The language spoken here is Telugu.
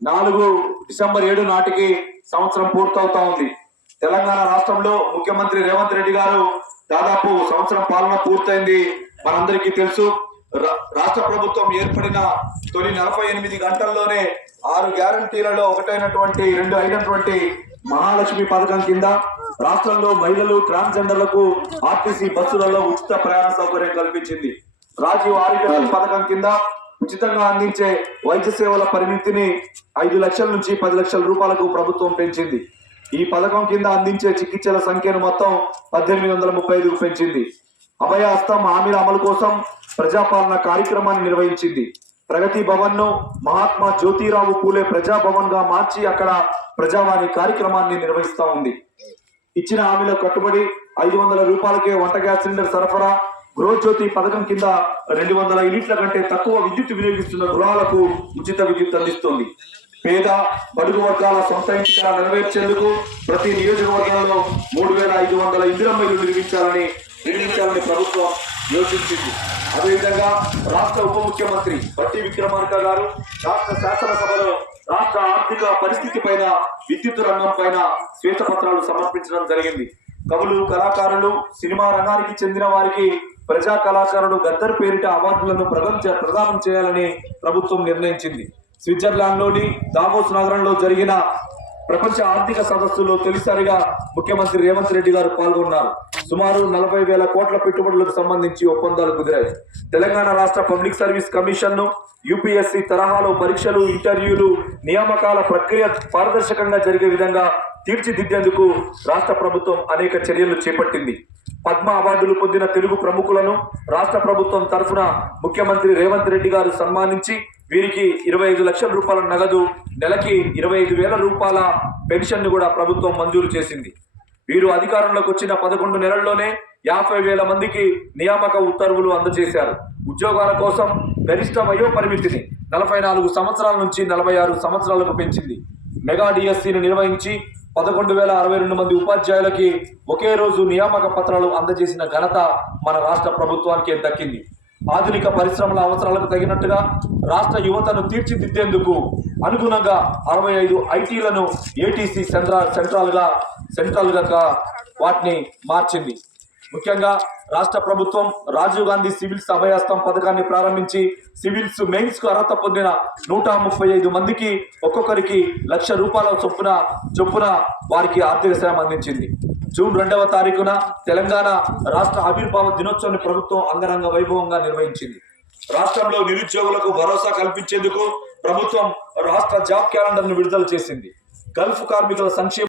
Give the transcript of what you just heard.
నాలుగు డిసెంబర్ ఏడు నాటికి సంవత్సరం పూర్తవుతా ఉంది. తెలంగాణ రాష్ట్రంలో ముఖ్యమంత్రి రేవంత్ రెడ్డి గారు దాదాపు సంవత్సరం పాలన పూర్తయింది. మనందరికీ తెలుసు రాష్ట్ర ప్రభుత్వం ఏర్పడిన తొలి నలభై ఎనిమిది గంటల్లోనే ఆరు గ్యారంటీలలో ఒకటైనటువంటి రెండు అయినటువంటి మహాలక్ష్మి పథకం కింద రాష్ట్రంలో మహిళలు ట్రాన్స్జెండర్లకు ఆర్టీసీ బస్సులలో ఉచిత ప్రయాణ సౌకర్యం కల్పించింది. రాజీవ్ ఆరోగ్య పథకం కింద ఉచితంగా అందించే వైద్య సేవల పరిమితిని ఐదు లక్షల నుంచి పది లక్షల రూపాయలకు ప్రభుత్వం పెంచింది. ఈ పథకం కింద అందించే చికిత్సల సంఖ్యను మొత్తం పద్దెనిమిది వందల ముప్పై ఐదుకు పెంచింది. అభయ హస్తం హామీల అమలు కోసం ప్రజాపాలన కార్యక్రమాన్ని నిర్వహించింది. ప్రగతి భవన్ను మహాత్మా జ్యోతిరావు పూలే ప్రజాభవన్గా మార్చి అక్కడ ప్రజావాణి కార్యక్రమాన్ని నిర్వహిస్తా ఉంది. ఇచ్చిన హామీలకు కట్టుబడి ఐదు వందల రూపాయలకే వంట గ్యాస్ సిలిండర్ సరఫరా గృహజ్యోతి పథకం కింద రెండు వందల యూనిట్ల కంటే తక్కువ విద్యుత్ వినియోగిస్తున్న గృహాలకు ఉచిత విద్యుత్ అందిస్తోంది. పేద బడుగు వర్గాల సొంత ఇంటికల నెరవేర్చేందుకు ప్రతి నియోజకవర్గంలో మూడు వేల ఐదు వందల ఇందిరమ్మ ఇల్లు నిర్మించాలని నిర్మించాలని ప్రభుత్వం యోచించింది. అదేవిధంగా రాష్ట్ర ఉప ముఖ్యమంత్రి బట్టి విక్రమార్క గారు రాష్ట్ర శాసనసభలో రాష్ట్ర ఆర్థిక పరిస్థితి పైన విద్యుత్ రంగం పైన శ్వేతపత్రాలు సమర్పించడం జరిగింది. కవులు కళాకారులు సినిమా రంగానికి చెందిన వారికి ప్రజా కళాకారులు గద్దర్ పేరిట అవార్డులను ప్రపంచ ప్రదానం చేయాలని ప్రభుత్వం నిర్ణయించింది. స్విట్జర్లాండ్లోని దావోస్ నగరంలో జరిగిన ప్రపంచ ఆర్థిక సదస్సులో తొలిసారిగా ముఖ్యమంత్రి రేవంత్ రెడ్డి గారు పాల్గొన్నారు. సుమారు నలభై వేల కోట్ల పెట్టుబడులకు సంబంధించి ఒప్పందాలు కుదిరాయి. తెలంగాణ రాష్ట్ర పబ్లిక్ సర్వీస్ కమిషన్ను యూపీఎస్సీ తరహాలో పరీక్షలు ఇంటర్వ్యూలు నియామకాల ప్రక్రియ పారదర్శకంగా జరిగే విధంగా తీర్చిదిద్దేందుకు రాష్ట్ర ప్రభుత్వం అనేక చర్యలు చేపట్టింది. పద్మ అవార్డులు పొందిన తెలుగు ప్రముఖులను రాష్ట్ర ప్రభుత్వం తరఫున ముఖ్యమంత్రి రేవంత్ రెడ్డి గారు సన్మానించి వీరికి ఇరవై ఐదు లక్షల రూపాయల నగదు నెలకి ఇరవై ఐదు వేల రూపాయల పెన్షన్ను కూడా ప్రభుత్వం మంజూరు చేసింది. వీరు అధికారంలోకి వచ్చిన పదకొండు నెలల్లోనే యాభై వేల మందికి నియామక ఉత్తర్వులు అందజేశారు. ఉద్యోగాల కోసం గరిష్ట వయో పరిమితిని నలభై నాలుగు సంవత్సరాల నుంచి నలభై ఆరు సంవత్సరాలకు పెంచింది. మెగా డిఎస్సిని నిర్వహించి పదకొండు వేల అరవై రెండు మంది ఉపాధ్యాయులకి ఒకే రోజు నియామక పత్రాలు అందజేసిన ఘనత మన రాష్ట్ర ప్రభుత్వానికి దక్కింది. ఆధునిక పరిశ్రమల అవసరాలకు తగినట్టుగా రాష్ట్ర యువతను తీర్చిదిద్దేందుకు అనుగుణంగా అరవై ఐదు ఐటీలను ఏటీసీ సెంట్రల్ సెంట్రల్గా సెంట్రల్గా వాటిని మార్చింది. ముఖ్యంగా రాష్ట్ర ప్రభుత్వం రాజీవ్ గాంధీ సివిల్స్ అభయహస్తం పథకాన్ని ప్రారంభించి సివిల్స్ మెయిన్స్కు అర్హత పొందిన నూట ముప్పై ఐదు మందికి ఒక్కొక్కరికి లక్ష రూపాయల చొప్పున చొప్పున వారికి ఆర్థిక సాయం అందించింది. జూన్ రెండవ తారీఖున తెలంగాణ రాష్ట్ర ఆవిర్భావ దినోత్సవాన్ని ప్రభుత్వం అంగరంగ వైభవంగా నిర్వహించింది. రాష్ట్రంలో నిరుద్యోగులకు భరోసా కల్పించేందుకు ప్రభుత్వం రాష్ట్ర జాబ్ క్యాలెండర్ను విడుదల చేసింది. గల్ఫ్ కార్మికుల సంక్షేమ